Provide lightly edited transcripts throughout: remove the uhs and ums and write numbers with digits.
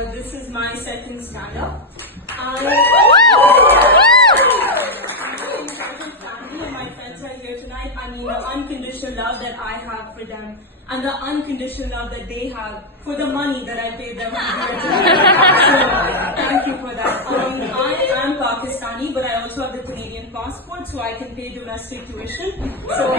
This is my second stand-up. My family and my friends are here tonight. I mean, the unconditional love that I have for them and the unconditional love that they have for the money that I paid them to be here tonight. So, thank you for that. I am Pakistani, but I also have the Canadian passport, so I can pay domestic tuition. So,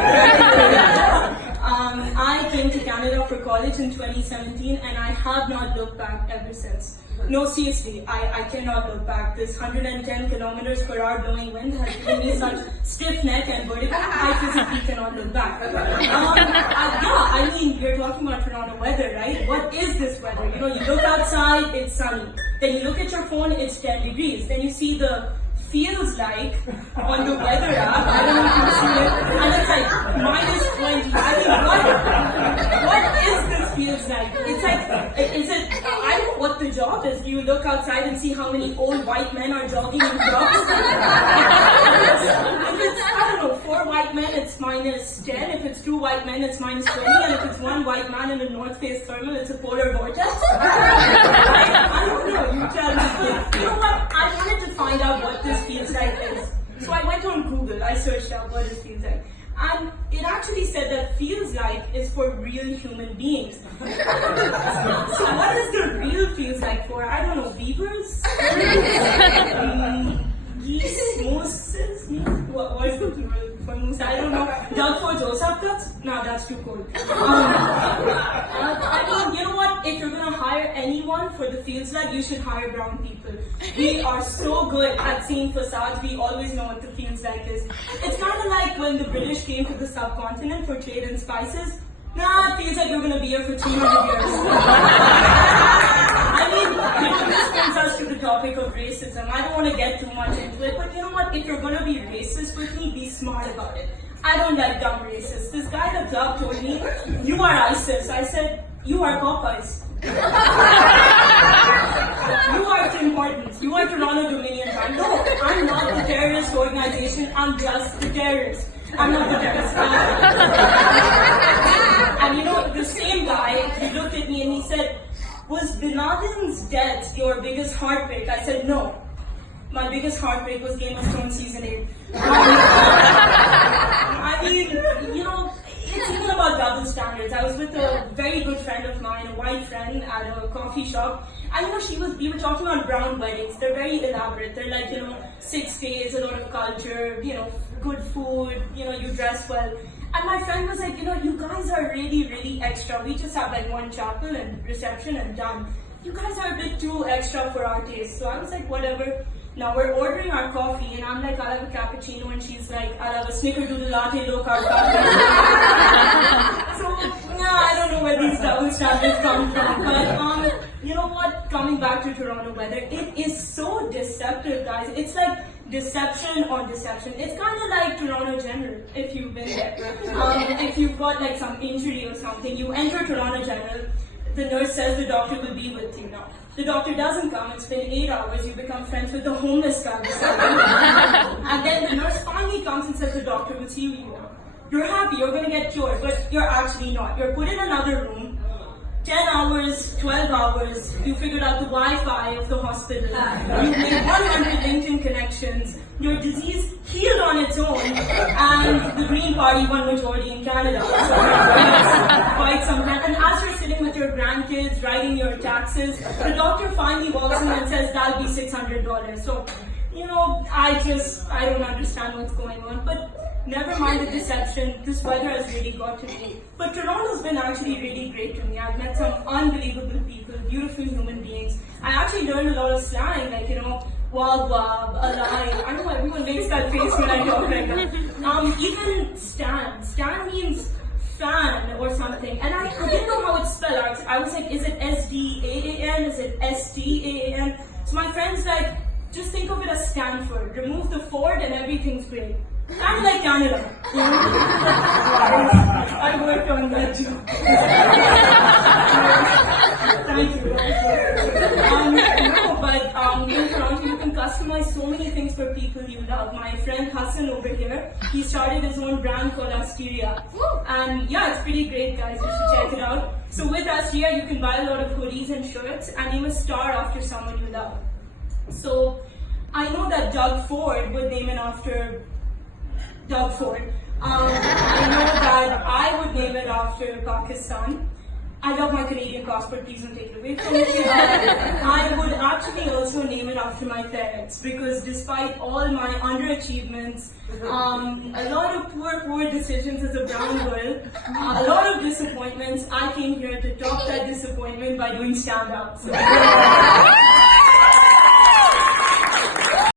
I came to Canada for college in 2017, and I have not looked back ever since. No, seriously, I cannot look back. This 110 kilometers per hour blowing wind has given me such stiff neck and vertigo. I physically cannot look back. I mean, we're talking about Toronto weather, right? What is this weather? You know, you look outside, it's sunny. Then you look at your phone, it's 10 degrees. Then you see the feels like on the weather app, I don't know if you see it, and it's like minus 20. I mean, what is this feels like? It's like, is it, I don't know what the job is. Do you look outside and see how many old white men are jogging in jobs? If it's, I don't know, 4 white men, it's minus 10. If it's 2 white men, it's minus 20. And if it's 1 white man in a North Face thermal, it's a polar vortex. I don't know, you tell me. You know what, I wanted to find out what this feels like is. So I went on Google, I searched out what this feels like. And it actually said that feels like is for real human beings. So what is the real feels like for? I don't know, beavers? Geese? Mooses? What is the plural for moose? I don't know. Doug for Joseph cuts? No, that's too cold. I mean, you know what? If you're gonna hire anyone for the feels like, you should hire brown people. We are so good at seeing facades, we always know what the feels like is. It's kind of like when the British came to the subcontinent for trade in spices. Nah, it feels like you're gonna be here for 200 years. I mean, this brings us to the topic of racism. I don't want to get too much into it, but you know what? If you're gonna be racist with me, be smart about it. I don't like dumb racists. This guy at the club told me, you are ISIS. I said, you are Popeyes. You are Tim Hortons. You are Toronto Dominion Bank. No, I'm not the terrorist organization. I'm just the terrorist. I'm not the terrorist. And you know, the same guy, he looked at me and he said, was Bin Laden's death your biggest heartbreak? I said, no. My biggest heartbreak was Game of Thrones Season 8. I mean, you know, it's even about double standards. I was with a very good friend of mine, a white friend, at a coffee shop. And you know, we were talking about brown weddings. They're very elaborate. They're like, you know, 6 days, a lot of culture, you know, good food, you know, you dress well. And my friend was like, you know, you guys are really, really extra. We just have like one chapel and reception and done. You guys are a bit too extra for our taste. So I was like, whatever. Now we're ordering our coffee and I'm like, I'll have a cappuccino, and she's like, I'll have a snickerdoodle latte, low carb coffee. So, I don't know where these double standards come from. But you know what? Coming back to Toronto weather, it is so deceptive, guys. It's like deception on deception. It's kind of like Toronto General, if you've been there. If you've got like some injury or something, you enter Toronto General, the nurse says the doctor will be with you now. The doctor doesn't come, it's been 8 hours, you become friends with the homeless guy beside you. And then the nurse finally comes and says the doctor will see you now. You're happy, you're going to get cured, but you're actually not. You're put in another room, 10 hours, 12 hours, you figured out the Wi-Fi of the hospital, you made 100 LinkedIn connections, your disease healed on its own, and the Green Party won majority in Canada. So quite some time. And as you're sitting with your grandkids, writing your taxes, the doctor finally walks in and says, that'll be $600. So, you know, I don't understand what's going on. But never mind the deception, this weather has really got to me. But Toronto's been actually really great to me. I've met some unbelievable people, beautiful human beings. I actually learned a lot of slang, like, you know, wab wab, alive. I know everyone makes that face when I talk like that. Even stan. Stan means fan or something. And I didn't know how it's spelled. I was like, is it S-D-A-A-N? Is it S-T-A-A-N? So my friend's like, just think of it as Stanford. Remove the Ford and everything's great. Kind of like Canada. You know? I worked on that too. Thank you. No, but in Toronto, you can customize so many things for people you love. My friend Hassan over here, he started his own brand called Asteria. And yeah, it's pretty great, guys. You should check it out. So with Asteria, you can buy a lot of hoodies and shirts and name a star after someone you love. So I know that Doug Ford would name it after Doug Ford. I know that I would name it after Pakistan. I love my Canadian passport, please don't take it away from me. I would actually also name it after my parents because despite all my underachievements, a lot of poor decisions as a brown girl, a lot of disappointments, I came here to top that disappointment by doing stand-up. So,